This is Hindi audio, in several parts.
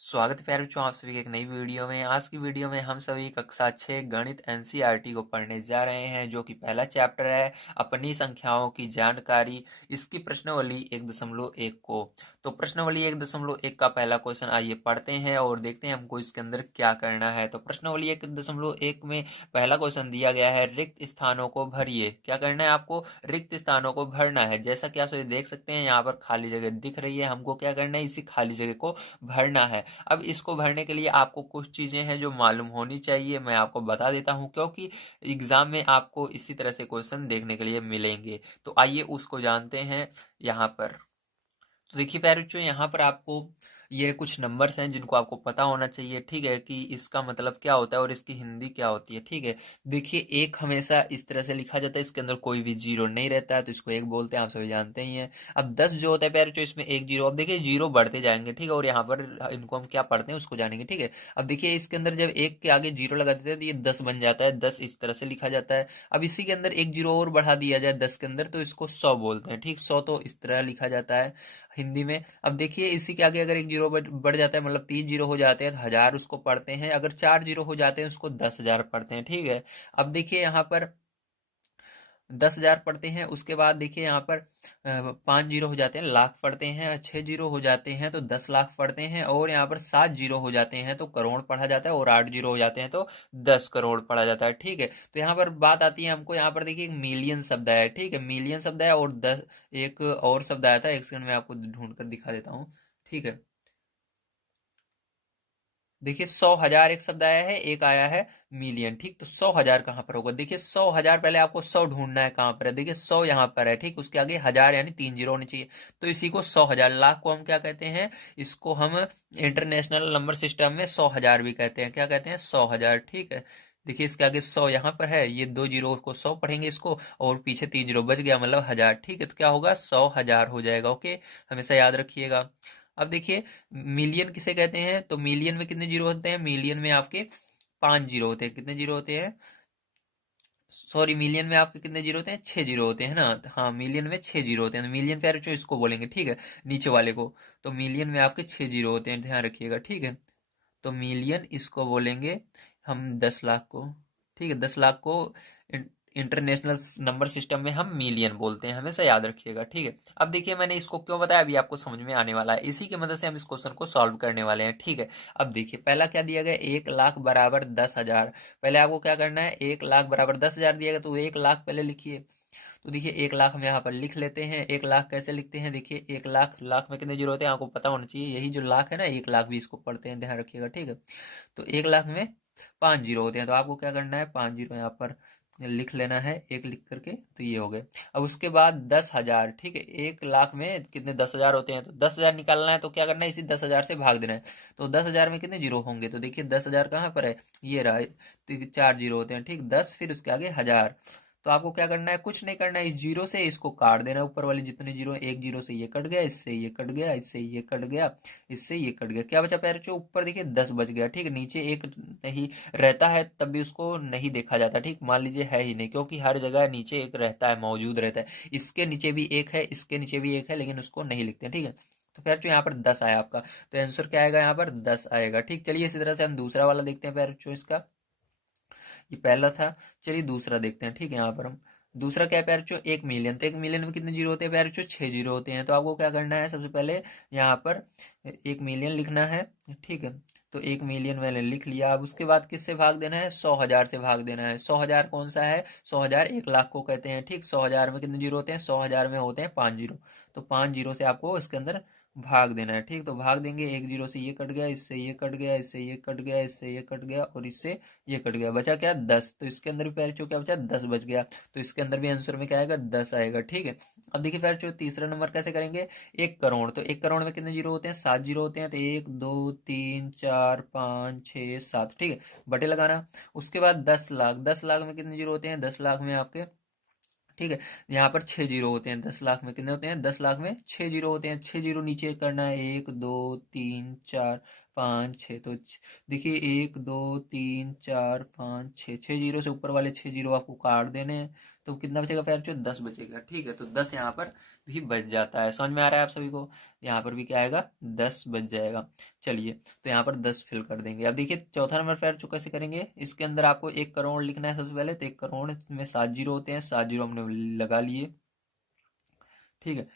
स्वागत है प्यारे बच्चों, आप सभी के एक नई वीडियो में। आज की वीडियो में हम सभी कक्षा 6 गणित एनसीईआरटी को पढ़ने जा रहे हैं, जो कि पहला चैप्टर है अपनी संख्याओं की जानकारी। इसकी प्रश्नावली 1.1 को। तो प्रश्नावली 1.1 का पहला क्वेश्चन आइए पढ़ते हैं और देखते हैं हमको इसके अंदर क्या करना है। तो प्रश्नावली 1.1 में पहला क्वेश्चन दिया गया है, रिक्त स्थानों को भरिए। क्या करना है आपको? रिक्त स्थानों को भरना है। जैसा कि आप सभी देख सकते हैं, यहाँ पर खाली जगह दिख रही है। हमको क्या करना है? इसी खाली जगह को भरना है। अब इसको भरने के लिए आपको कुछ चीजें हैं जो मालूम होनी चाहिए, मैं आपको बता देता हूं, क्योंकि एग्जाम में आपको इसी तरह से क्वेश्चन देखने के लिए मिलेंगे। तो आइए उसको जानते हैं यहाँ पर। तो देखिए प्यारे बच्चों, यहाँ पर आपको ये कुछ नंबर्स हैं जिनको आपको पता होना चाहिए, ठीक है, कि इसका मतलब क्या होता है और इसकी हिंदी क्या होती है। ठीक है, देखिए एक हमेशा इस तरह से लिखा जाता है, इसके अंदर कोई भी जीरो नहीं रहता है, तो इसको एक बोलते हैं, आप सभी जानते ही हैं। अब 10 जो होता है प्यारे बच्चों, इसमें एक जीरो। अब देखिए जीरो बढ़ते जाएंगे, ठीक है, और यहाँ पर इनको हम क्या पढ़ते हैं उसको जानेंगे। ठीक है, अब देखिए इसके अंदर जब एक के आगे जीरो लगा देते हैं तो ये 10 बन जाता है। 10 इस तरह से लिखा जाता है। अब इसी के अंदर एक जीरो और बढ़ा दिया जाए 10 के अंदर, तो इसको 100 बोलते हैं। ठीक, 100 तो इस तरह लिखा जाता है हिंदी में। अब देखिए इसी के आगे अगर एक जीरो बढ़ जाता है, मतलब 3 जीरो हो जाते हैं, तो 1000 उसको पढ़ते हैं। अगर 4 जीरो हो जाते हैं उसको 10,000 पढ़ते हैं। ठीक है, अब देखिए यहाँ पर 10,000 पढ़ते हैं। उसके बाद देखिए यहाँ पर 5 जीरो हो जाते हैं, लाख पढ़ते हैं। 6 जीरो हो जाते हैं तो 10 लाख पढ़ते हैं। और यहाँ पर 7 जीरो हो जाते हैं तो करोड़ पढ़ा जाता है। और 8 जीरो हो जाते हैं तो 10 करोड़ पढ़ा जाता है। ठीक है, तो यहाँ पर बात आती है हमको, यहाँ पर देखिए मिलियन शब्द आया है। ठीक है, मिलियन शब्द आया और 10 एक और शब्द आया था, एक सेकंड में आपको ढूंढ कर दिखा देता हूँ। ठीक है, देखिए 100,000 एक शब्द आया है, एक आया है मिलियन। ठीक, तो 100,000 कहाँ पर होगा? देखिए 100,000, पहले आपको 100 ढूंढना है कहाँ पर है। देखिए 100 यहाँ पर है, ठीक, उसके आगे हजार यानी 3 जीरो होने चाहिए। तो इसी को 100,000, लाख को हम क्या कहते हैं? इसको हम इंटरनेशनल नंबर सिस्टम में 100,000 भी कहते हैं। क्या कहते हैं? 100,000। ठीक है, देखिए इसके आगे 100 यहाँ पर है, ये दो जीरो को 100 पढ़ेंगे इसको, और पीछे 3 जीरो बच गया, मतलब 1000। ठीक है, तो क्या होगा? 100,000 हो जाएगा। ओके, हमेशा याद रखिएगा। अब देखिए मिलियन किसे कहते हैं? तो मिलियन में कितने जीरो होते हैं? मिलियन में आपके 5 जीरो होते हैं। कितने जीरो होते हैं? सॉरी, मिलियन में आपके कितने जीरो होते हैं? 6 जीरो होते हैं ना। हाँ, मिलियन में 6 जीरो होते हैं, तो मिलियन पे जो इसको बोलेंगे, ठीक है, नीचे वाले को। तो मिलियन में आपके 6 जीरो होते हैं, ध्यान रखिएगा। ठीक है, तो मिलियन इसको बोलेंगे हम 10 लाख को। ठीक है, 10 लाख को इंटरनेशनल नंबर सिस्टम में हम मिलियन बोलते हैं, हमेशा याद रखिएगा। ठीक है, अब देखिए मैंने इसको क्यों बताया, अभी आपको समझ में आने वाला है। इसी की मदद से हम इस क्वेश्चन को सॉल्व करने वाले हैं। ठीक है, अब देखिए पहला क्या दिया गया? 1 लाख बराबर 10,000। पहले आपको क्या करना है? 1 लाख बराबर 10,000 दिया गया, तो 1 लाख पहले लिखिए। तो देखिए 1 लाख हम यहाँ पर लिख लेते हैं। 1 लाख कैसे लिखते हैं? देखिए 1 लाख, लाख में कितने जीरो होते हैं आपको पता होना चाहिए। यही जो लाख है ना, 1 लाख भी इसको पढ़ते हैं, ध्यान रखिएगा। ठीक है, तो 1 लाख में 5 जीरो होते हैं, तो आपको क्या करना है? 5 जीरो यहाँ पर लिख लेना है, एक लिख करके, तो ये हो गए। अब उसके बाद 10,000। ठीक है, 1 लाख में कितने? 10,000 होते हैं, तो 10,000 निकालना है, तो क्या करना है? इसी 10,000 से भाग देना है। तो 10,000 में कितने जीरो होंगे? तो देखिए 10,000 कहाँ पर है? ये रहा, तो 4 जीरो होते हैं। ठीक, 10 फिर उसके आगे हजार। तो आपको क्या करना है? कुछ नहीं करना है, इस जीरो से इसको काट देना है। ऊपर वाले जितने जीरो, एक जीरो से ये कट गया, इससे ये कट गया, इससे ये कट गया, इससे ये कट गया। क्या बचा पैर? जो ऊपर देखिए 10 बच गया। ठीक है, नीचे एक नहीं रहता है तब भी उसको नहीं देखा जाता। ठीक, मान लीजिए है ही नहीं, क्योंकि हर जगह नीचे एक रहता है, मौजूद रहता है। इसके नीचे भी एक है, इसके नीचे भी एक है, लेकिन उसको नहीं लिखते। ठीक है, तो पैर जो यहाँ पर 10 आया आपका, तो आंसर क्या आएगा? यहाँ पर 10 आएगा। ठीक, चलिए इसी तरह से हम दूसरा वाला देखते हैं पैर जो इसका। ये पहला था, चलिए दूसरा देखते हैं। ठीक है, यहाँ पर हम दूसरा क्या है प्यारे बच्चों? 1 मिलियन। तो 1 मिलियन में कितने जीरो होते हैं प्यारे बच्चों? 6 जीरो होते हैं। तो आपको क्या करना है? सबसे पहले यहाँ पर 1 मिलियन लिखना है। ठीक है, तो 1 मिलियन मैंने लिख लिया। अब उसके बाद किससे भाग देना है? 100,000 से भाग देना है। 100,000 कौन सा है? 100,000 1 लाख को कहते हैं। ठीक, 100,000 में कितने जीरो होते हैं? 100,000 में होते हैं 5 जीरो। तो 5 जीरो से आपको इसके अंदर भाग देना है। ठीक, तो भाग देंगे, एक जीरो से ये कट गया, इससे ये कट गया, इससे ये कट गया, इससे ये कट गया, और इससे ये कट गया, बचा क्या? 10। तो इसके अंदर भी पैर चो क्या बचा? 10 बच गया। तो इसके अंदर भी आंसर में क्या आएगा? 10 आएगा। ठीक है, अब देखिए पैर चो तीसरा नंबर कैसे करेंगे? 1 करोड़। तो 1 करोड़ में कितने जीरो होते हैं? 7 जीरो होते हैं। तो 1 2 3 4 5 6 7। ठीक है, बटे लगाना। उसके बाद 10 लाख। 10 लाख में कितने जीरो होते हैं? 10 लाख में आपके, ठीक है, यहाँ पर 6 जीरो होते हैं। 10 लाख में कितने होते हैं? 10 लाख में 6 जीरो होते हैं। 6 जीरो नीचे करना है, 1 2 3 4 5 6, तो देखिए 1 2 3 4 5 6, 6 जीरो से ऊपर वाले 6 जीरो आपको काट देने हैं, तो कितना बचेगा फिर जो 10 बचेगा। ठीक है, तो 10 यहाँ पर भी बच जाता है। समझ में आ रहा है आप सभी को? यहाँ पर भी क्या आएगा, 10 बच जाएगा। चलिए, तो यहाँ पर 10 फिल कर देंगे। अब देखिए चौथा नंबर फिर जो कैसे करेंगे, इसके अंदर आपको 1 करोड़ लिखना है सबसे पहले। तो 1 करोड़ में 7 जीरो होते हैं, 7 जीरो हमने लगा लिए। ठीक है,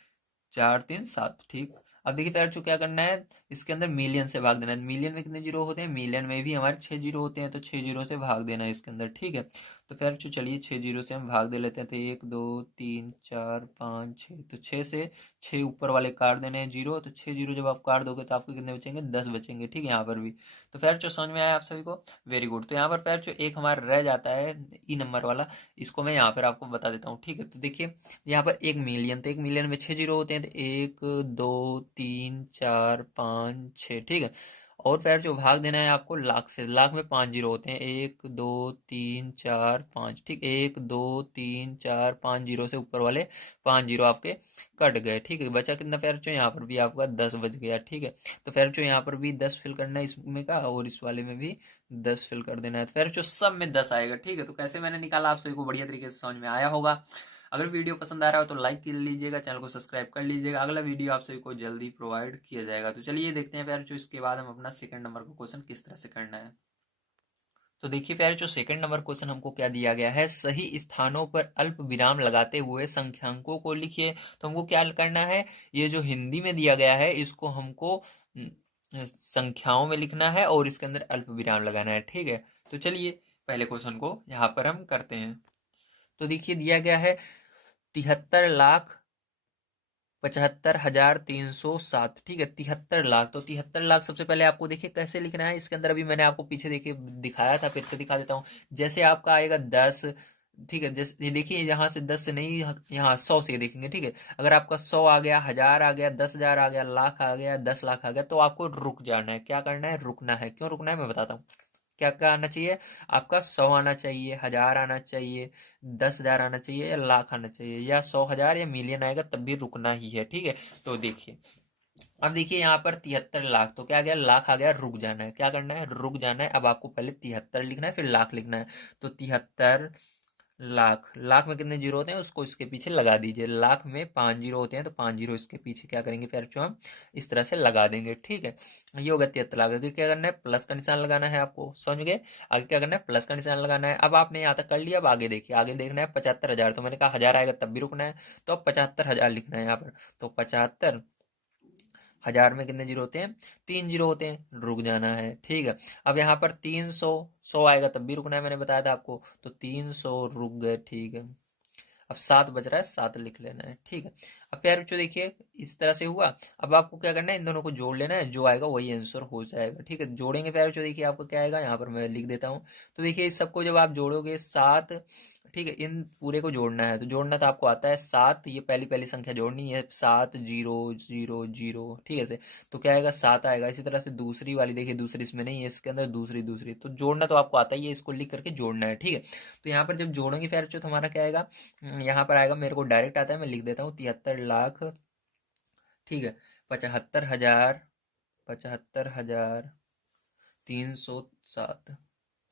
4 3 7। ठीक, अब देखिए फिर क्या करना है, इसके अंदर मिलियन से भाग देना है। मिलियन में कितने जीरो होते हैं, मिलियन में भी हमारे 6 जीरो होते हैं, तो 6 जीरो से भाग देना है इसके अंदर। ठीक है, तो फिर चलिए 6 जीरो से हम भाग दे लेते हैं। तो 1 2 3 4 5 6, तो 6 से 6 ऊपर वाले काट देने हैं जीरो, तो 6 जीरो जब आप काट दोगे तो आपको कितने बचेंगे, 10 बचेंगे। ठीक है, यहाँ पर भी। तो फिर समझ में आया आप सभी को? Very good. तो यहाँ पर फिर एक हमारा रह जाता है ई नंबर वाला, इसको मैं यहाँ पर आपको बता देता हूँ। ठीक है, तो देखिए यहाँ पर 1 मिलियन, तो 1 मिलियन में 6 जीरो होते हैं। तो 1 2 3 4 5 6। ठीक है, और फिर जो भाग देना है आपको लाख से। लाख में 5 जीरो होते हैं, 1 2 3 4 5। ठीक, 1 2 3 4 5 जीरो से ऊपर वाले 5 जीरो आपके कट गए। ठीक है, बचा कितना फिर जो यहाँ पर भी आपका 10 बच गया। ठीक है, तो फिर जो यहाँ पर भी 10 फिल करना है इसमें का, और इस वाले में भी 10 फिल कर देना है। तो फिर जो सब में 10 आएगा। ठीक है, तो कैसे मैंने निकाला आप सभी को बढ़िया तरीके से समझ में आया होगा। अगर वीडियो पसंद आ रहा हो तो लाइक कर लीजिएगा, चैनल को सब्सक्राइब कर लीजिएगा। अगला वीडियो आप सभी को जल्दी प्रोवाइड किया जाएगा। तो चलिए देखते हैं प्यारे, जो इसके बाद हम अपना सेकंड नंबर का क्वेश्चन किस तरह से करना है। तो देखिए प्यारे, जो सेकंड नंबर क्वेश्चन हमको क्या दिया गया है, सही स्थानों पर अल्प विराम लगाते हुए संख्यांकों को लिखिए। तो हमको क्या करना है, ये जो हिंदी में दिया गया है इसको हमको संख्याओं में लिखना है और इसके अंदर अल्प विराम लगाना है। ठीक है, तो चलिए पहले क्वेश्चन को यहाँ पर हम करते हैं। तो देखिए दिया गया है 73,75,307। ठीक है, 73 लाख। तो 73 लाख सबसे पहले आपको देखिए कैसे लिखना है। इसके अंदर अभी मैंने आपको पीछे देखिए दिखाया था, फिर से दिखा देता हूँ। जैसे आपका आएगा 10। ठीक है, जैसे ये देखिए यहाँ से 10 से नहीं, यहाँ 100 से देखेंगे। ठीक है, अगर आपका 100 आ गया, 1000 आ गया, 10,000 आ गया, लाख आ गया, 10 लाख आ गया, तो आपको रुक जाना है। क्या करना है, रुकना है। क्यों रुकना है मैं बताता हूँ। क्या क्या आना चाहिए आपका, 100 आना चाहिए, 1000 आना चाहिए, 10,000 आना चाहिए, या लाख आना चाहिए, या 100,000 या मिलियन आएगा तब भी रुकना ही है। ठीक है, तो देखिए अब देखिए यहाँ पर 73 लाख, तो क्या आ गया, लाख आ गया, रुक जाना है। क्या करना है, रुक जाना है। अब आपको पहले 73 लिखना है, फिर लाख लिखना है। तो 73 लाख, लाख में कितने जीरो होते हैं उसको इसके पीछे लगा दीजिए। लाख में 5 जीरो होते हैं, तो 5 जीरो इसके पीछे क्या करेंगे फिर जो हम इस तरह से लगा देंगे। ठीक है, ये होगा 73 लाख। आगे क्या करना है, प्लस का निशान लगाना है आपको। समझ गए? आगे क्या करना है, प्लस का निशान लगाना है। अब आपने यहाँ तक कर लिया, अब आगे देखिए, आगे देखना है 75,000। तो मैंने कहा 1000 आएगा तब भी रुकना है, तो अब 75,000 लिखना है यहाँ पर। तो 75,000 में कितने जीरो होते हैं, 3 जीरो होते हैं, रुक जाना है। ठीक है, अब यहाँ पर 300, 100 आएगा तब भी रुकना है, मैंने बताया था आपको। तो 300 रुक गए। ठीक है, अब 7 बच रहा है, 7 लिख लेना है। ठीक है, अब प्यारे बच्चों देखिए इस तरह से हुआ। अब आपको क्या करना है, इन दोनों को जोड़ लेना है, जो आएगा वही आंसर हो जाएगा। ठीक है, जोड़ेंगे प्यारे बच्चों, देखिए आपको क्या आएगा, यहाँ पर मैं लिख देता हूँ। तो देखिए इस सबको जब आप जोड़ोगे 7, ठीक है, इन पूरे को जोड़ना है। तो जोड़ना तो आपको आता है 7, ये पहली पहली संख्या जोड़नी है, 7 0 0 0। ठीक है से, तो क्या आएगा, 7 आएगा। इसी तरह से दूसरी वाली देखिए, दूसरी इसमें नहीं है, इसके अंदर दूसरी दूसरी, तो जोड़ना तो आपको आता ही है, इसको लिख करके जोड़ना है। ठीक है, तो यहाँ पर जब जोड़ेंगे प्यारे बच्चों तो हमारा क्या आएगा, यहाँ पर आएगा, मेरे को डायरेक्ट आता है, मैं लिख देता हूँ 73 लाख। ठीक है, 75,000, 75,307,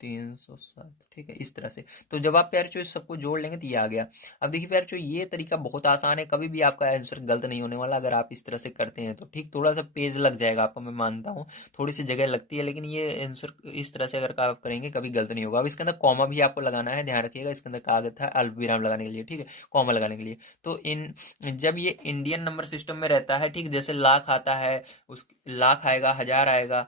307। ठीक है, इस तरह से। तो जब आप प्यारे इस सबको जोड़ लेंगे तो ये आ गया। अब देखिए प्यारे ये तरीका बहुत आसान है, कभी भी आपका आंसर गलत नहीं होने वाला अगर आप इस तरह से करते हैं तो। ठीक, थोड़ा सा पेज लग जाएगा आपको, मैं मानता हूँ थोड़ी सी जगह लगती है, लेकिन ये आंसर इस तरह से अगर आप करेंगे कभी गलत नहीं होगा। अब इसके अंदर कॉमा भी आपको लगाना है, ध्यान रखिएगा। इसके अंदर कहा था अल्प विराम लगाने के लिए, ठीक है, कॉमा लगाने के लिए। तो इन जब ये इंडियन नंबर सिस्टम में रहता है, ठीक, जैसे लाख आता है, उस लाख आएगा, 1000 आएगा,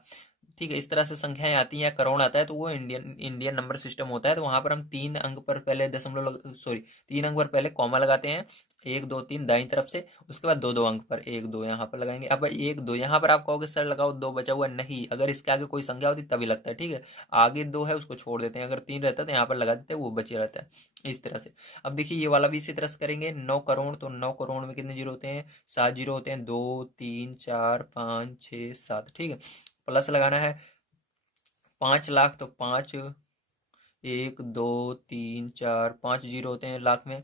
ठीक है, इस तरह से संख्याएं आती हैं, या करोड़ आता है, तो वो इंडियन इंडियन नंबर सिस्टम होता है। तो वहां पर हम 3 अंक पर पहले दशमलव, सॉरी, 3 अंक पर पहले कॉमा लगाते हैं, 1 2 3 दाईं तरफ से, उसके बाद 2 2 अंक पर 1 2 यहाँ पर लगाएंगे। अब 1 2 यहाँ पर आप कहोगे सर लगाओ 2 बचा हुआ, नहीं, अगर इसके आगे कोई संख्या होती तभी लगता है। ठीक है, आगे 2 है उसको छोड़ देते हैं, अगर 3 रहता है तो यहाँ पर लगा देते हैं, वो बचे रहता है इस तरह से। अब देखिए ये वाला भी इसी तरह से करेंगे। 9 करोड़, तो 9 करोड़ में कितने जीरो होते हैं, 7 जीरो होते हैं, 2 3 4 5 6 7। ठीक है, प्लस लगाना है। 5 लाख, तो 5, 1 2 3 4 5 जीरो होते हैं लाख में।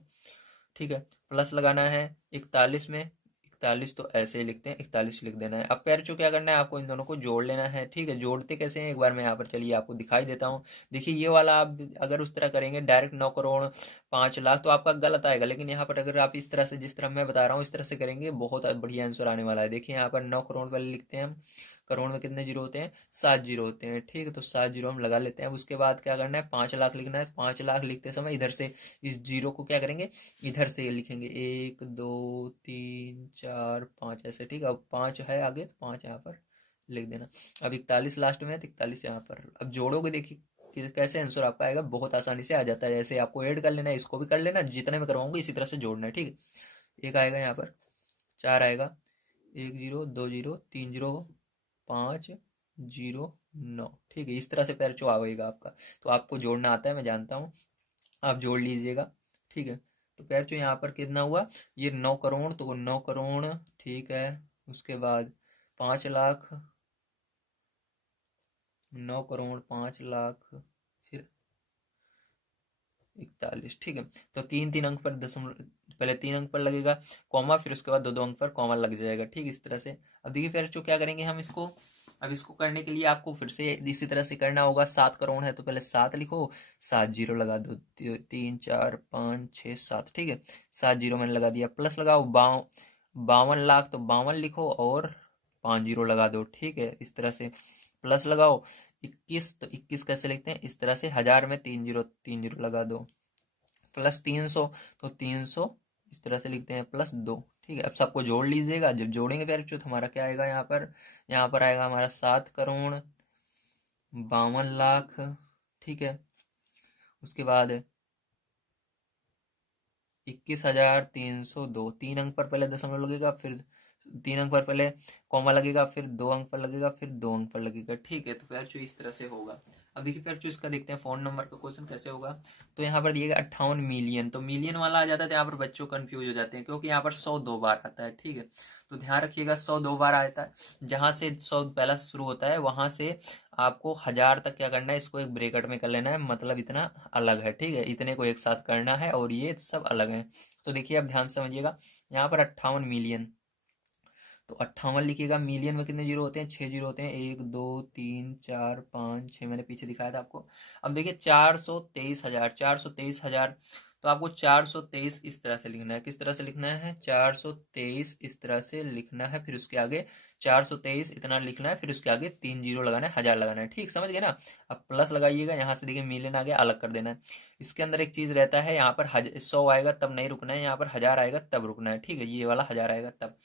ठीक है, प्लस लगाना है 41 में, 41 तो ऐसे ही लिखते हैं, 41 लिख देना है। अब पैरचो क्या करना है, आपको इन दोनों को जोड़ लेना है, ठीक है। जोड़ते कैसे हैं एक बार मैं यहाँ पर चलिए आपको दिखाई देता हूँ। देखिए ये वाला आप अगर उस तरह करेंगे डायरेक्ट 9 करोड़ 5 लाख तो आपका गलत आएगा, लेकिन यहाँ पर अगर आप इस तरह से, जिस तरह मैं बता रहा हूँ इस तरह से करेंगे, बहुत बढ़िया आंसर आने वाला है। देखिए यहाँ पर 9 करोड़ पहले लिखते हैं हम। करोड़ में कितने जीरो होते हैं, 7 जीरो होते हैं, ठीक है। तो 7 जीरो हम लगा लेते हैं। अब उसके बाद क्या करना है, 5 लाख लिखना है। 5 लाख लिखते समय इधर से इस जीरो को क्या करेंगे, इधर से लिखेंगे 1 2 3 4 5 ऐसे, ठीक है। अब 5 है आगे, 5 यहाँ पर लिख देना। अब 41 लास्ट में है तो 41 यहाँ पर। अब जोड़ोगे देखिए कैसे आंसर आपका आएगा, बहुत आसानी से आ जाता है। जैसे आपको ऐड कर लेना है, इसको भी कर लेना, जितने में करवाऊंगा इसी तरह से जोड़ना है, ठीक है। एक आएगा यहाँ पर, 4 आएगा, 1 0 2 0 3 0 5 0 9, ठीक है। इस तरह से पैर चो आएगा आपका। तो आपको जोड़ना आता है, मैं जानता हूँ, आप जोड़ लीजिएगा, ठीक है। तो पैर चो यहाँ पर कितना हुआ, ये 9 करोड़, तो 9 करोड़, ठीक है। उसके बाद 5 लाख, 9 करोड़ 5 लाख, फिर 41, ठीक है। तो 3 3 अंक पर दशमलव, पहले 3 अंक पर लगेगा कॉमा, फिर उसके बाद 2 2 अंक पर कॉमा लग जाएगा, ठीक इस तरह से। अब देखिए फिर जो क्या करेंगे हम इसको, अब इसको करने के लिए आपको फिर से इसी तरह से करना होगा। 7 करोड़ है तो पहले 7 लिखो, 7 जीरो लगा दो, 3 4 5 6 7, ठीक है। 7 जीरो मैंने लगा दिया, प्लस लगाओ 52 लाख, तो 52 लिखो और 5 जीरो लगा दो, ठीक है। इस तरह से प्लस लगाओ 21, तो 21 कैसे लिखते हैं, इस तरह से। 1000 में 3 जीरो लगा दो, प्लस 300, तो 300 इस तरह से लिखते हैं, प्लस 2, ठीक है। अब सबको जोड़ लीजिएगा। जब जोड़ेंगे फिर जो हमारा क्या आएगा यहाँ पर, यहाँ पर आएगा हमारा 7 करोड़ 52 लाख, ठीक है। उसके बाद 21,302, 3 अंक पर पहले दशमलव लगेगा, फिर 3 अंक पर पहले कॉमा लगेगा, फिर 2 अंक पर लगेगा, फिर 2 अंक पर लगेगा, ठीक है। तो फिर जो इस तरह से होगा। अब देखिए फिर जो इसका देखते हैं फोन नंबर का क्वेश्चन कैसे होगा। तो यहाँ पर दिएगा 58 मिलियन, तो मिलियन वाला आ जाता है तो यहाँ पर बच्चों कंफ्यूज हो जाते हैं, क्योंकि यहाँ पर 100 दो बार आता है, ठीक है। तो ध्यान रखिएगा 100 दो बार आता है, जहां से 100 पहला शुरू होता है वहां से आपको 1000 तक क्या करना है, इसको एक ब्रेकेट में कर लेना है, मतलब इतना अलग है, ठीक है। इतने को एक साथ करना है और ये सब अलग है। तो देखिए अब ध्यान से समझिएगा, यहाँ पर 58 मिलियन, तो 58 लिखिएगा। मिलियन में कितने जीरो होते हैं, 6 जीरो होते हैं, 1 2 3 4 5 6, मैंने पीछे दिखाया था आपको। अब देखिए 423,000, 423,000, तो आपको 423 इस तरह से लिखना है। किस तरह से लिखना है, 423 इस तरह से लिखना है, फिर उसके आगे 423 इतना लिखना है, फिर उसके आगे 3 जीरो लगाना है, 1000 लगाना है, ठीक समझ गए ना। अब प्लस लगाइएगा, यहाँ से देखिए मिलियन आ गया, अलग कर देना है। इसके अंदर एक चीज रहता है, यहाँ पर 100 आएगा तब नहीं रुकना है, यहाँ पर 1000 आएगा तब रुकना है, ठीक है। ये वाला 1000 आएगा तब।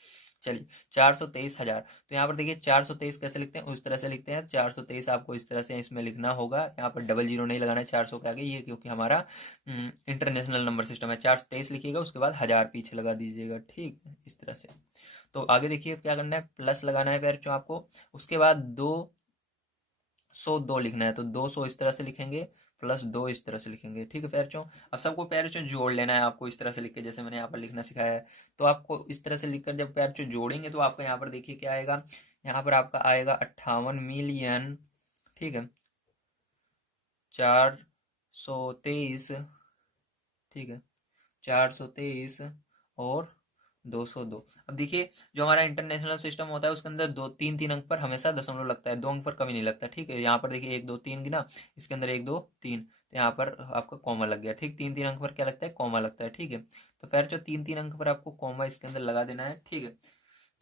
चलिए 423,000, तो यहाँ पर देखिए 423 कैसे लिखते हैं, उस तरह से लिखते हैं। 423 आपको इस तरह से इसमें लिखना होगा, यहाँ पर डबल जीरो नहीं लगाना है 400 के आगे, ये क्योंकि हमारा इंटरनेशनल नंबर सिस्टम है। 423 लिखिएगा, उसके बाद 1000 पीछे लगा दीजिएगा, ठीक है इस तरह से। तो आगे देखिए क्या करना है, प्लस लगाना है पैर आपको। उसके बाद 202 लिखना है, तो 200 इस तरह से लिखेंगे, प्लस 2 इस तरह से लिखेंगे, ठीक है पैरचों। अब सबको पैरचों जोड़ लेना है आपको, इस तरह से लिख के, जैसे मैंने यहाँ पर लिखना सिखाया है। तो आपको इस तरह से लिखकर जब पैरचों जोड़ेंगे तो आपका यहाँ पर देखिए क्या आएगा, यहाँ पर आपका आएगा 58 मिलियन, ठीक है, 423, ठीक है, 423 और 202। अब देखिए जो हमारा इंटरनेशनल सिस्टम होता है उसके अंदर दो तीन तीन अंक पर हमेशा दशमलव लगता है, 2 अंक पर कभी नहीं लगता, ठीक है। यहाँ पर देखिए 1 2 3 गिना, इसके अंदर 1 2 3, तो यहाँ पर आपका कॉमा लग गया, ठीक। 3 3 अंक पर क्या लगता है, कॉमा लगता है, ठीक है। तो फिर जो 3 3 अंक पर आपको कॉमा इसके अंदर लगा देना है, ठीक है।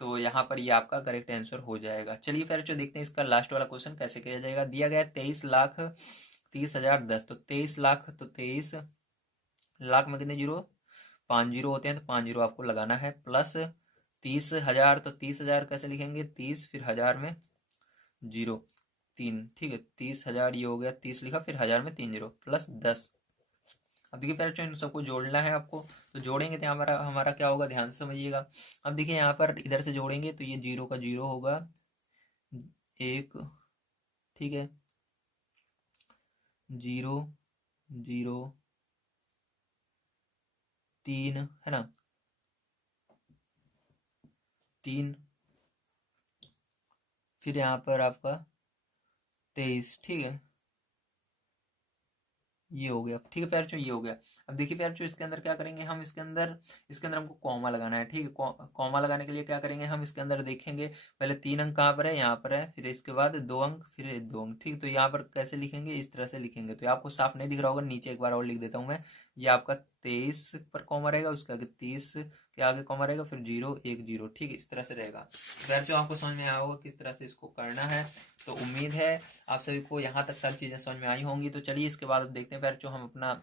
तो यहाँ पर ये आपका करेक्ट आंसर हो जाएगा। चलिए फिर जो देखते हैं इसका लास्ट वाला क्वेश्चन कैसे किया जाएगा। दिया गया 23,30,010, तो 23 लाख, तो 23 लाख में कितने जीरो, 5 जीरो होते हैं, तो 5 जीरो आपको लगाना है, प्लस 30,000, तो 30,000 कैसे लिखेंगे, 30 फिर 1000 में जीरो 3, ठीक है। 30,000 ये हो गया, 30 लिखा, फिर 1000 में 3 जीरो, प्लस 10। अब देखिए पहले इन सबको जोड़ना है आपको, तो जोड़ेंगे तो हमारा हमारा क्या होगा, ध्यान से समझिएगा। अब देखिए यहाँ पर इधर से जोड़ेंगे तो ये जीरो का जीरो होगा, एक, ठीक है, जीरो जीरो 3 है ना, 3, फिर यहाँ पर आपका 23, ठीक है, ये हो गया, ठीक है प्यार चो, ये हो गया। अब देखिए प्यार चो, इसके अंदर क्या करेंगे हम, इसके अंदर हमको कॉमा लगाना है, ठीक है। कॉमा लगाने के लिए क्या करेंगे हम, इसके अंदर देखेंगे पहले 3 अंक कहाँ पर है, यहाँ पर है, फिर इसके बाद 2 अंक, फिर 2 अंक, ठीक। तो यहाँ पर कैसे लिखेंगे, इस तरह से लिखेंगे। तो ये आपको साफ नहीं दिख रहा होगा, नीचे एक बार और लिख देता हूँ मैं। ये आपका 23 पर कॉमा रहेगा, उसके आगे 30 के आगे कॉमा रहेगा, फिर 0 1 0, ठीक है, इस तरह से रहेगा। प्यार चो आपको समझ में आया होगा किस तरह से इसको करना है। तो उम्मीद है आप सभी को यहाँ तक सारी चीज़ें समझ में आई होंगी। तो चलिए इसके बाद अब देखते हैं फिर जो हम अपना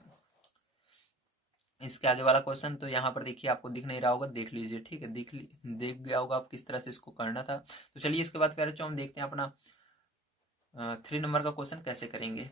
इसके आगे वाला क्वेश्चन। तो यहाँ पर देखिए, आपको दिख नहीं रहा होगा, देख लीजिए, ठीक है। देख गया होगा आप किस तरह से इसको करना था। तो चलिए इसके बाद फिर जो हम देखते हैं अपना 3 नंबर का क्वेश्चन कैसे करेंगे।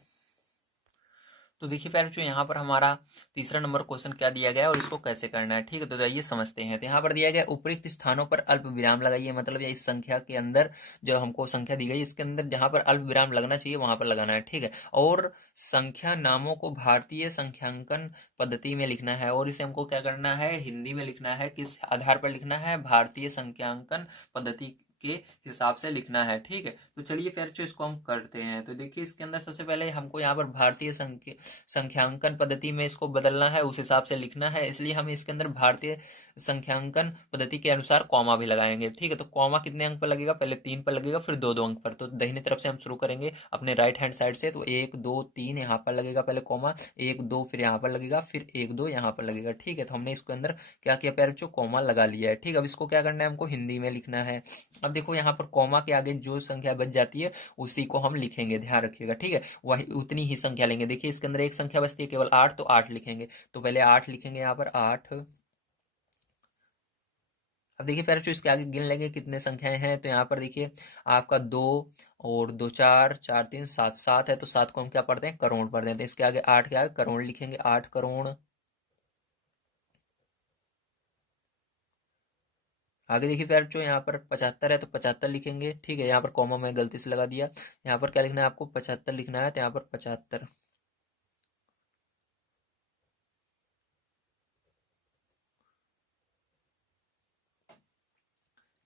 तो देखिए प्यारे बच्चों, यहाँ पर हमारा तीसरा नंबर क्वेश्चन क्या दिया गया है और इसको कैसे करना है, ठीक है। तो आइए समझते हैं। तो यहाँ पर दिया गया उपयुक्त स्थानों पर अल्प विराम लगाइए, मतलब ये इस संख्या के अंदर जो हमको संख्या दी गई इसके अंदर जहाँ पर अल्प विराम लगना चाहिए वहां पर लगाना है, ठीक है। और संख्या नामों को भारतीय संख्यांकन पद्धति में लिखना है, और इसे हमको क्या करना है, हिंदी में लिखना है। किस आधार पर लिखना है, भारतीय संख्यांकन पद्धति के हिसाब से लिखना है, ठीक है। तो चलिए फिर जो इसको हम करते हैं। तो देखिए इसके अंदर सबसे पहले हमको यहाँ पर भारतीय संख्यांकन पद्धति में इसको बदलना है, उस हिसाब से लिखना है। इसलिए हम इसके अंदर भारतीय संख्यांकन पद्धति के अनुसार कॉमा भी लगाएंगे, ठीक है। तो कॉमा कितने अंक पर लगेगा, पहले 3 पर लगेगा, फिर 2 2 अंक पर। तो दाहिने तरफ से हम शुरू करेंगे अपने राइट हैंड साइड से। तो 1 2 3 यहाँ पर लगेगा पहले कॉमा, 1 2 फिर यहाँ पर लगेगा, फिर 1 2 यहाँ पर लगेगा, ठीक है। तो हमने इसके अंदर क्या किया पैर जो कॉमा लगा लिया है, ठीक। अब इसको क्या करना है, हमको हिंदी में लिखना है। अब देखो यहाँ पर कॉमा के आगे जो संख्या बच जाती है उसी को हम लिखेंगे, ध्यान रखिएगा, ठीक है। वही उतनी ही संख्या लेंगे। देखिए इसके अंदर एक संख्या बचती है केवल 8, तो 8 लिखेंगे। तो पहले 8 लिखेंगे यहाँ पर 8। अब देखिए प्यारे बच्चों, इसके आगे गिन लेंगे कितने संख्याएं हैं। तो यहाँ पर देखिए आपका 2 और 2 4 4 3 7, 7 है। तो 7 को हम क्या पढ़ते हैं, करोड़ पढ़ते हैं। तो इसके आगे 8 के आगे करोड़ लिखेंगे, 8 करोड़। आगे देखिए प्यारे बच्चों, यहाँ पर 75 है तो 75 लिखेंगे, ठीक है। यहाँ पर कॉमा मैं गलती से लगा दिया। यहाँ पर क्या लिखना है आपको, 75 लिखना है। तो यहाँ पर 75,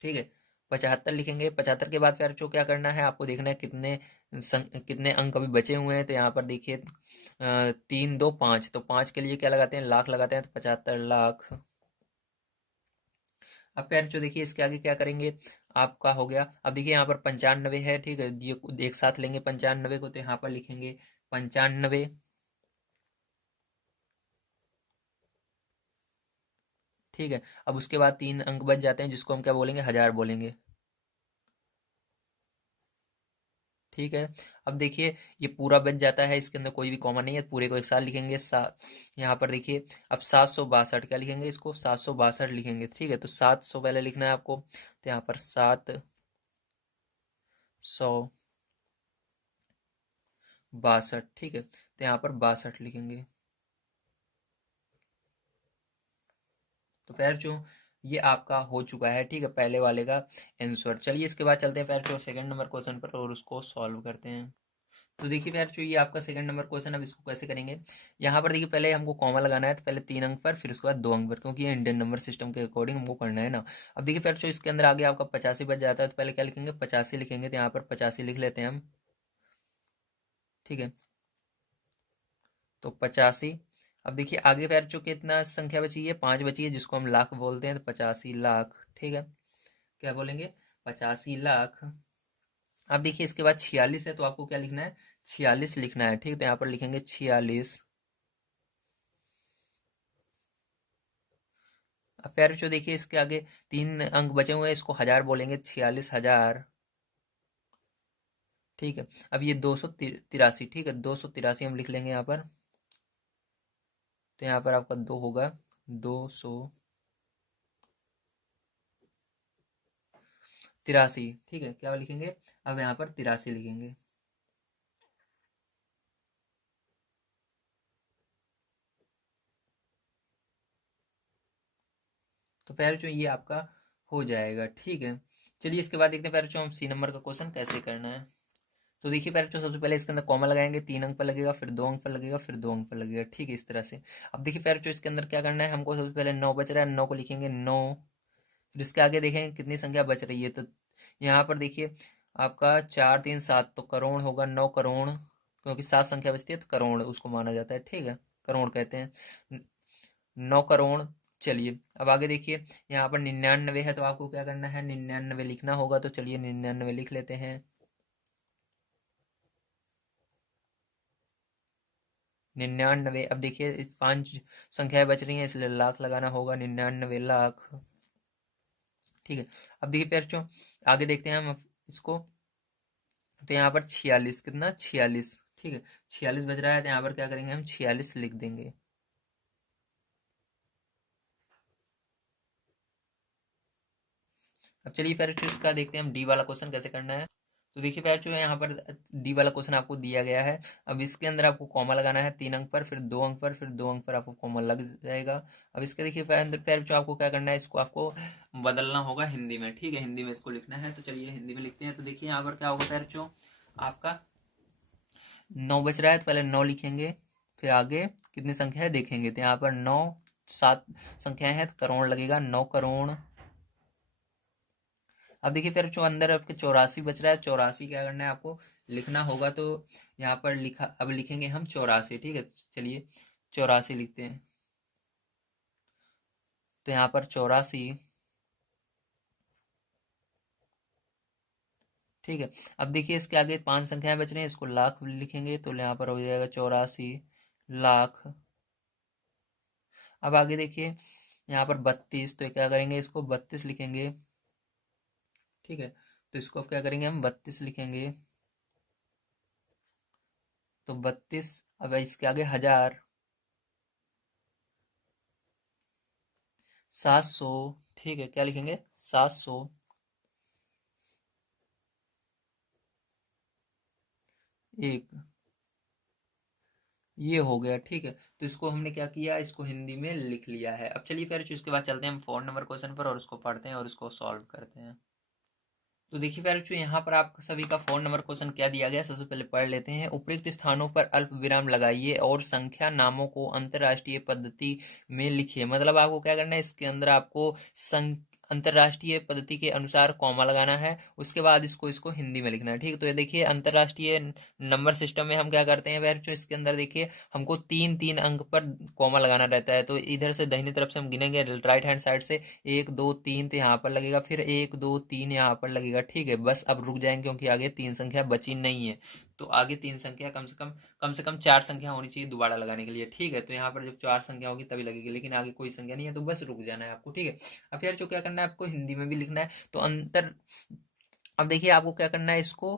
ठीक है। 75 लिखेंगे। 75 के बाद फिर जो क्या करना है आपको देखना है कितने अंक अभी बचे हुए हैं। तो यहाँ पर देखिए 3 2 5, तो 5 के लिए क्या लगाते हैं, लाख लगाते हैं। तो 75 लाख। अब फिर जो देखिए इसके आगे क्या करेंगे, आपका हो गया। अब देखिए यहाँ पर 95 है, ठीक है। ये एक साथ लेंगे 95 को, तो यहाँ पर लिखेंगे 95, ठीक है। अब उसके बाद 3 अंक बच जाते हैं जिसको हम क्या बोलेंगे, हजार बोलेंगे, ठीक है। अब देखिए ये पूरा बच जाता है, इसके अंदर कोई भी कॉमन नहीं है, पूरे को एक साथ लिखेंगे। यहाँ पर देखिए अब 762 क्या लिखेंगे, इसको 762 लिखेंगे, ठीक है। तो 700 पहले लिखना है आपको। तो यहाँ पर 762, ठीक है। तो यहाँ पर 62 लिखेंगे। तो पैर चो, ये आपका हो चुका है, ठीक है, पहले वाले का आंसर। चलिए इसके बाद चलते हैं पैर चो सेकंड नंबर क्वेश्चन पर और उसको सॉल्व करते हैं। तो देखिए यार जो ये आपका सेकंड नंबर क्वेश्चन, अब इसको कैसे करेंगे। यहाँ पर देखिए पहले हमको कॉमा लगाना है। तो पहले 3 अंक पर, फिर उसके बाद 2 अंक पर, क्योंकि ये इंडियन नंबर सिस्टम के अकॉर्डिंग हमको करना है ना। अब देखिए यार जो इसके अंदर आगे आपका 85 बच जाता है। तो पहले क्या लिखेंगे, 85 लिखेंगे। तो यहाँ पर 85 लिख लेते हैं हम, ठीक है। तो 85। अब देखिए आगे फिर जो कितना संख्या बची है, 5 बची है, जिसको हम लाख बोलते हैं। तो 85 लाख, ठीक है। क्या बोलेंगे, 85 लाख। अब देखिए इसके बाद 46 है, तो आपको क्या लिखना है, 46 लिखना है, ठीक। तो यहाँ पर लिखेंगे 46। अब फिर जो देखिए इसके आगे 3 अंक बचे हुए हैं, इसको हजार बोलेंगे, 46 हजार, ठीक है। अब ये 283, ठीक है, 283 हम लिख लेंगे यहाँ पर। तो यहाँ पर आपका 2 होगा, 283, ठीक है। क्या लिखेंगे, अब यहाँ पर 83 लिखेंगे। तो फिर जो ये आपका हो जाएगा, ठीक है। चलिए इसके बाद देखते हैं फिर जो हम सी नंबर का क्वेश्चन कैसे करना है। तो देखिए पहले जो सबसे पहले इसके अंदर कॉमा लगाएंगे, 3 अंक पर लगेगा, फिर 2 अंक पर लगेगा, फिर 2 अंक पर लगेगा, ठीक है, इस तरह से। अब देखिए फिर जो इसके अंदर क्या करना है हमको, सबसे पहले 9 बच रहा है, 9 को लिखेंगे 9। फिर इसके आगे देखेंगे कितनी संख्या बच रही है। तो यहाँ पर देखिए आपका 4 3 7, तो करोड़ होगा, 9 करोड़, क्योंकि 7 संख्या बचती है तो करोड़ उसको माना जाता है, ठीक है, करोड़ कहते हैं, 9 करोड़। चलिए अब आगे देखिए, यहाँ पर 99 है तो आपको क्या करना है, 99 लिखना होगा, तो चलिए 99 लिख लेते हैं। 99, अब देखिए 5 संख्याएं बच रही हैं इसलिए लाख लगाना होगा, 99 लाख, ठीक है। अब देखिए फिर जो आगे देखते हैं हम इसको, तो यहाँ पर 46, कितना 46, ठीक है, 46 बज रहा है, तो यहाँ पर क्या करेंगे हम 46 लिख देंगे। अब चलिए फिर इसका देखते हैं हम डी वाला क्वेश्चन कैसे करना है। तो देखिए पैर जो है यहाँ पर डी वाला क्वेश्चन आपको दिया गया है। अब इसके अंदर आपको कॉमा लगाना है 3 अंक पर, फिर 2 अंक पर, फिर 2 अंक पर आपको कॉमा लग जाएगा। अब इसके देखिए पैर जो आपको क्या करना है, इसको आपको बदलना होगा हिंदी में, ठीक है, हिंदी में इसको लिखना है। तो चलिए हिंदी में लिखते हैं। तो देखिए यहाँ पर क्या होगा पैर जो आपका 9 बच रहा है तो पहले 9 लिखेंगे, फिर आगे कितनी संख्या है देखेंगे, तो यहाँ पर 9 7 संख्याएं हैं तो करोड़ लगेगा, 9 करोड़। अब देखिए फिर जो अंदर आपके 84 बच रहा है, 84 क्या करना है आपको लिखना होगा। तो यहाँ पर लिखा, अब लिखेंगे हम 84, ठीक है, चलिए 84 लिखते हैं। तो यहाँ पर 84, ठीक है। अब देखिए इसके आगे 5 संख्याएं बच रही हैं, इसको लाख लिखेंगे, तो यहाँ पर हो जाएगा 84 लाख। अब आगे देखिए यहाँ पर 32, तो क्या करेंगे, इसको 32 लिखेंगे, ठीक है। तो इसको अब क्या करेंगे, हम 32 लिखेंगे, तो 32। अब इसके आगे 1000, 700, ठीक है, क्या लिखेंगे 700, एक, ये हो गया, ठीक है। तो इसको हमने क्या किया, इसको हिंदी में लिख लिया है। अब चलिए फिर इसके बाद चलते हैं हम 4 नंबर क्वेश्चन पर और उसको पढ़ते हैं और उसको सॉल्व करते हैं। तो देखिए प्यारे बच्चों, यहाँ पर आप सभी का 4 नंबर क्वेश्चन क्या दिया गया, सबसे पहले पढ़ लेते हैं। उपयुक्त स्थानों पर अल्प विराम लगाइए और संख्या नामों को अंतरराष्ट्रीय पद्धति में लिखिए। मतलब आपको क्या करना है, इसके अंदर आपको अंतरराष्ट्रीय पद्धति के अनुसार कॉमा लगाना है, उसके बाद इसको इसको हिंदी में लिखना है, ठीक है। तो ये देखिए अंतरराष्ट्रीय नंबर सिस्टम में हम क्या करते हैं प्यारे बच्चों, इसके अंदर देखिए हमको 3 3 अंक पर कॉमा लगाना रहता है। तो इधर से दाहिनी तरफ से हम गिनेंगे राइट हैंड साइड से, 1 2 3 तो यहाँ पर लगेगा, फिर 1 2 3 यहाँ पर लगेगा, ठीक है। बस अब रुक जाएंगे क्योंकि आगे 3 संख्या बची नहीं है। तो आगे 3 संख्या कम से कम 4 संख्या होनी चाहिए दोबारा लगाने के लिए, ठीक है। तो यहाँ पर जब 4 संख्या होगी तभी लगेगी, लेकिन आगे कोई संख्या नहीं है तो बस रुक जाना है आपको, ठीक है। अब यार जो क्या करना है आपको हिंदी में भी लिखना है। तो अब देखिए आपको क्या करना है, इसको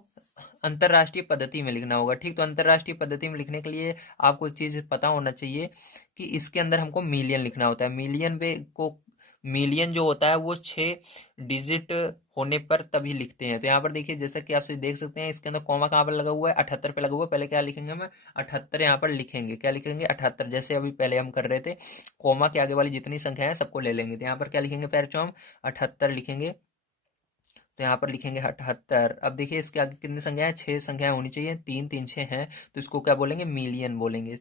अंतरराष्ट्रीय पद्धति में लिखना होगा, ठीक। तो अंतरराष्ट्रीय पद्धति में लिखने के लिए आपको एक चीज पता होना चाहिए कि इसके अंदर हमको मिलियन लिखना होता है। मिलियन जो होता है वो 6 डिजिट होने पर तभी लिखते हैं। तो यहाँ पर देखिए जैसा कि आप देख सकते हैं, इसके अंदर कॉमा कहाँ पर लगा हुआ है, 78 पे लगा हुआ है। पहले क्या लिखेंगे हम, 78 यहाँ पर लिखेंगे, क्या लिखेंगे 78, जैसे अभी पहले हम कर रहे थे। कॉमा के आगे वाली जितनी संख्या है सबको ले लेंगे, तो यहाँ पर क्या लिखेंगे पैर हम 78 लिखेंगे। तो यहाँ पर लिखेंगे 78। अब देखिए इसके आगे कितनी संख्याएं, 6 संख्याएं होनी चाहिए, 3 3 6 हैं, तो इसको क्या बोलेंगे, मिलियन बोलेंगे,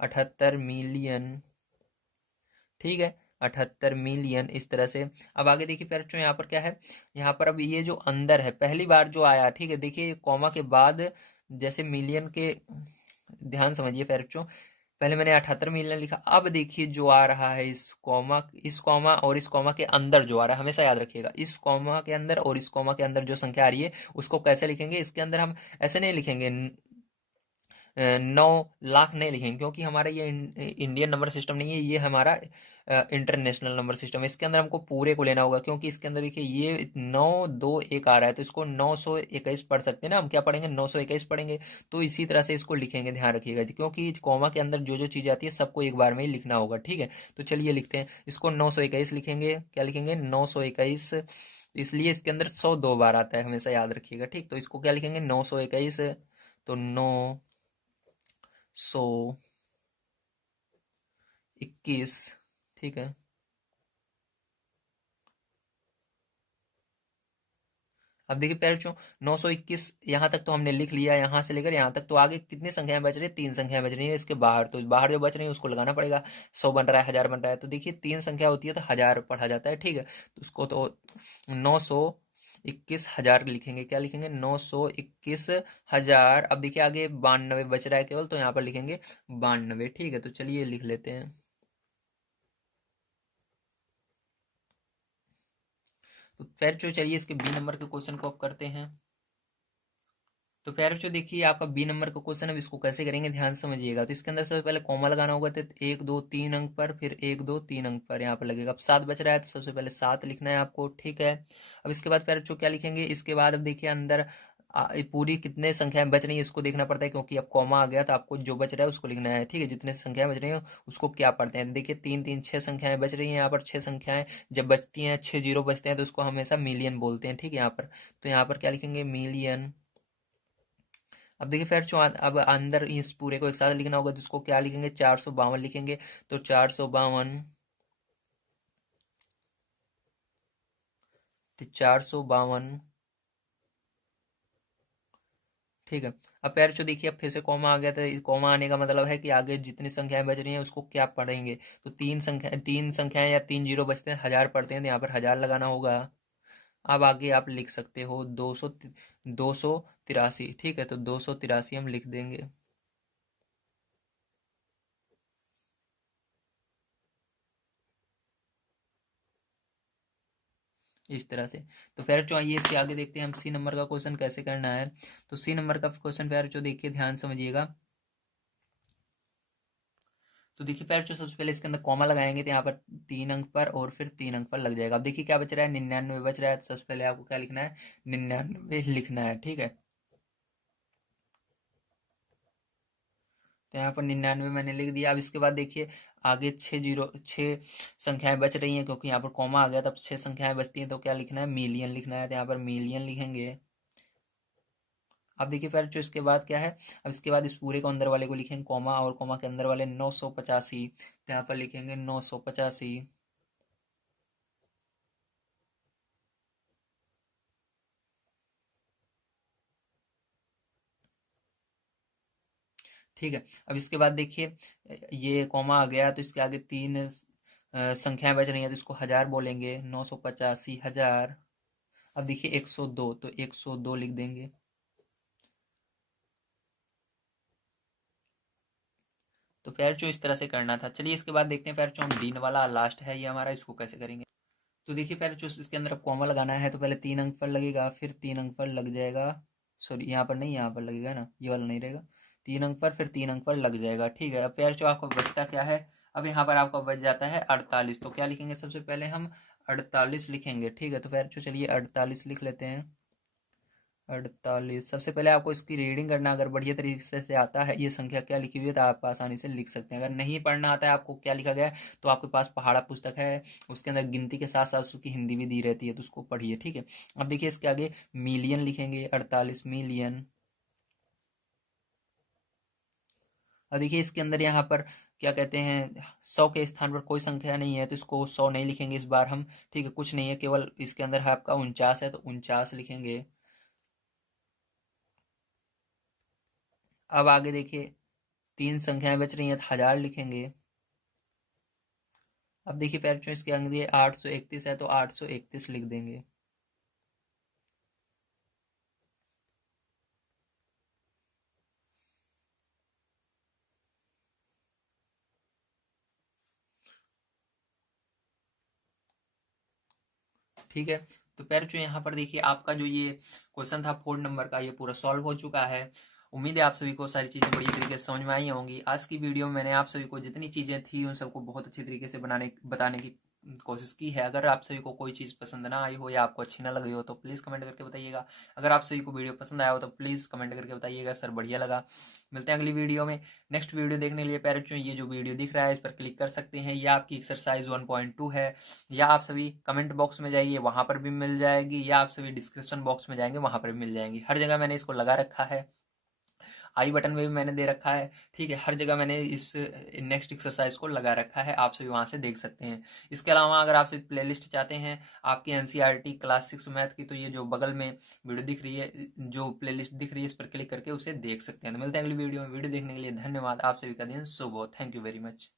78 मिलियन, ठीक है, 78 मिलियन, इस तरह से। अब आगे देखिए प्यारे बच्चों यहाँ पर क्या है, यहाँ पर अब ये जो अंदर है पहली बार जो आया, ठीक है, देखिए कॉमा के बाद जैसे मिलियन के, ध्यान समझिए प्यारे बच्चों, पहले मैंने 78 मिलियन लिखा, अब देखिए जो आ रहा है इस कॉमा और इस कॉमा के अंदर जो आ रहा है, हमेशा याद रखिएगा, इस कॉमा के अंदर और इस कॉमा के अंदर जो संख्या आ रही है उसको कैसे लिखेंगे, इसके अंदर हम ऐसे नहीं लिखेंगे 9 लाख नहीं लिखेंगे, क्योंकि हमारा ये इंडियन नंबर सिस्टम नहीं है, ये हमारा इंटरनेशनल नंबर सिस्टम है। इसके अंदर हमको पूरे को लेना होगा, क्योंकि इसके अंदर देखिए ये 9 2 1 आ रहा है, तो इसको 921 पढ़ सकते हैं ना हम, क्या पढ़ेंगे 921 पढ़ेंगे। तो इसी तरह से इसको लिखेंगे, ध्यान रखिएगा जी, क्योंकि कॉमा के अंदर जो जो चीज़ आती है सबको एक बार में ही लिखना होगा, ठीक है। तो चलिए लिखते हैं, इसको 921 लिखेंगे, क्या लिखेंगे 921, इसलिए इसके अंदर 100 2 बार आता है, हमेशा याद रखिएगा, ठीक। तो इसको क्या लिखेंगे 921, तो 921, ठीक है। अब देखिए प्यारे बच्चों, 921 यहाँ तक तो हमने लिख लिया, यहाँ से लेकर यहाँ तक। तो आगे कितनी संख्याएं बच रही है, 3 संख्याएं बच रही है इसके बाहर, तो बाहर जो बच रही है उसको लगाना पड़ेगा। 100 बन रहा है, 1000 बन रहा है, तो देखिए 3 संख्या होती है तो 1000 पढ़ा जाता है, ठीक है। तो उसको तो 900 21,000 लिखेंगे। क्या लिखेंगे? 921,000। अब देखिए आगे 92 बच रहा है केवल, तो यहाँ पर लिखेंगे 92। ठीक है, तो चलिए लिख लेते हैं। तो फिर जो चलिए इसके बी नंबर के क्वेश्चन को अब करते हैं। तो प्यारे जो देखिए आपका बी नंबर का क्वेश्चन है, इसको कैसे करेंगे ध्यान से समझिएगा। तो इसके अंदर सबसे पहले कॉमा लगाना होगा, तो 1 2 3 अंक पर, फिर 1 2 3 अंक पर यहाँ पर लगेगा। अब 7 बच रहा है, तो सबसे पहले 7 लिखना है आपको। ठीक है, अब इसके बाद प्यारे जो क्या लिखेंगे, इसके बाद अब देखिए अंदर ये पूरी कितने संख्याएं बच रही है इसको देखना पड़ता है, क्योंकि अब कॉमा आ गया तो आपको जो बच रहा है उसको लिखना है। ठीक है, जितने संख्याएं बच रही हैं उसको क्या पढ़ते हैं। देखिए 3 3 6 संख्याएं बच रही हैं यहाँ पर। 6 संख्याएं जब बचती हैं, 6 जीरो बचते हैं, तो उसको हमेशा मिलियन बोलते हैं। ठीक है, यहाँ पर तो यहाँ पर क्या लिखेंगे, मिलियन। अब देखिए फिर जो अब अंदर इस पूरे को एक साथ लिखना होगा, तो इसको क्या लिखेंगे, 452 लिखेंगे। तो 452, तो 452। ठीक है, अब पैर जो देखिए अब फिर से कॉमा आ गया था। कॉमा आने का मतलब है कि आगे जितनी संख्याएं बच रही हैं उसको क्या पढ़ेंगे। तो तीन संख्याएं या 3 जीरो बचते हैं, 1000 पढ़ते हैं, तो यहाँ पर 1000 लगाना होगा। अब आगे आप लिख सकते हो 283। ठीक है, तो 283 हम लिख देंगे इस तरह से। तो फिर जो आइए इसके आगे देखते हैं हम सी नंबर का क्वेश्चन कैसे करना है। तो सी नंबर का क्वेश्चन फिर जो देखिए ध्यान समझिएगा। तो देखिए फिर जो सबसे पहले इसके अंदर कॉमा लगाएंगे, तो यहाँ पर 3 अंक पर और फिर 3 अंक पर लग जाएगा। अब देखिए क्या बच रहा है, 99 बच रहा है। तो सबसे पहले आपको क्या लिखना है, 99 लिखना है। ठीक है, तो यहाँ पर 99 मैंने लिख दिया। अब इसके बाद देखिए आगे 6 संख्याएं बच रही हैं, क्योंकि यहाँ पर कॉमा आ गया, तब 6 संख्याएं बचती हैं, तो क्या लिखना है, मिलियन लिखना है। तो यहाँ पर मिलियन लिखेंगे। अब देखिए फिर जो इसके बाद क्या है, अब इसके बाद इस पूरे को अंदर वाले को लिखेंगे कॉमा, और कॉमा के अंदर वाले 985, तो यहाँ पर लिखेंगे 985। ठीक है, अब इसके बाद देखिए ये कॉमा आ गया, तो इसके आगे 3 संख्याएं बच रही हैं, तो इसको 1000 बोलेंगे। 985,000। अब देखिए 102, तो 102 लिख देंगे। तो फिर जो इस तरह से करना था। चलिए इसके बाद देखते हैं फिर जो हम दिन वाला लास्ट है ये हमारा, इसको कैसे करेंगे। तो देखिए पहले जो इसके अंदर अब कॉमा लगाना है, तो पहले 3 अंक पर लगेगा, फिर 3 अंक पर लग जाएगा। सॉरी यहाँ पर नहीं, यहाँ पर लगेगा ना, ये वाला नहीं रहेगा। 3 अंक पर, फिर 3 अंक पर लग जाएगा। ठीक है, अब फिर जो आपका बचता क्या है, अब यहाँ पर आपका बच जाता है 48। तो क्या लिखेंगे, सबसे पहले हम 48 लिखेंगे। ठीक है, तो फिर जो चलिए 48 लिख लेते हैं। 48 सबसे पहले आपको इसकी रीडिंग करना, अगर बढ़िया तरीके से आता है ये संख्या क्या लिखी हुई है, तो आप आसानी से लिख सकते हैं। अगर नहीं पढ़ना आता है आपको क्या लिखा गया है, तो आपके पास पहाड़ा पुस्तक है, उसके अंदर गिनती के साथ साथ उसकी हिंदी भी दी रहती है, तो उसको पढ़िए। ठीक है, अब देखिए इसके आगे मिलियन लिखेंगे, 48 मिलियन। अब देखिए इसके अंदर यहाँ पर क्या कहते हैं, 100 के स्थान पर कोई संख्या नहीं है, तो इसको 100 नहीं लिखेंगे इस बार हम। ठीक है, कुछ नहीं है, केवल इसके अंदर है आपका 49 है, तो 49 लिखेंगे। अब आगे देखिए 3 संख्याएं बच रही हैं, तो 1000 लिखेंगे। अब देखिए पैर जो इसके अंक दिए 831 है, तो 831 लिख देंगे। ठीक है, तो पैर जो यहाँ पर देखिए आपका जो ये क्वेश्चन था 4 नंबर का, ये पूरा सॉल्व हो चुका है। उम्मीद है आप सभी को सारी चीज़ें बड़ी तरीके से समझ में आई होंगी। आज की वीडियो में मैंने आप सभी को जितनी चीज़ें थी उन सबको बहुत अच्छी तरीके से बताने की कोशिश की है। अगर आप सभी को कोई चीज़ पसंद ना आई हो या आपको अच्छी ना लगी हो, तो प्लीज़ कमेंट करके बताइएगा। अगर आप सभी को वीडियो पसंद आया हो, तो प्लीज़ कमेंट करके बताइएगा सर बढ़िया लगा। मिलते हैं अगली वीडियो में। नेक्स्ट वीडियो देखने के लिए पेरेंट्स ये जो वीडियो दिख रहा है इस पर क्लिक कर सकते हैं। यह आपकी एक्सरसाइज 1.2 है, या आप सभी कमेंट बॉक्स में जाइए, वहां पर भी मिल जाएगी, या आप सभी डिस्क्रिप्शन बॉक्स में जाएंगे, वहां पर भी मिल जाएंगी। हर जगह मैंने इसको लगा रखा है, आई बटन में भी मैंने दे रखा है। ठीक है, हर जगह मैंने इस नेक्स्ट एक्सरसाइज को लगा रखा है, आप सभी वहां से देख सकते हैं। इसके अलावा अगर आप सभी प्लेलिस्ट चाहते हैं आपकी एनसीईआरटी क्लास 6 मैथ की, तो ये जो बगल में वीडियो दिख रही है, जो प्लेलिस्ट दिख रही है, इस पर क्लिक करके उसे देख सकते हैं। तो मिलते हैं अगली वीडियो में। वीडियो देखने के लिए धन्यवाद। आप सभी का दिन शुभ हो। Thank you very much.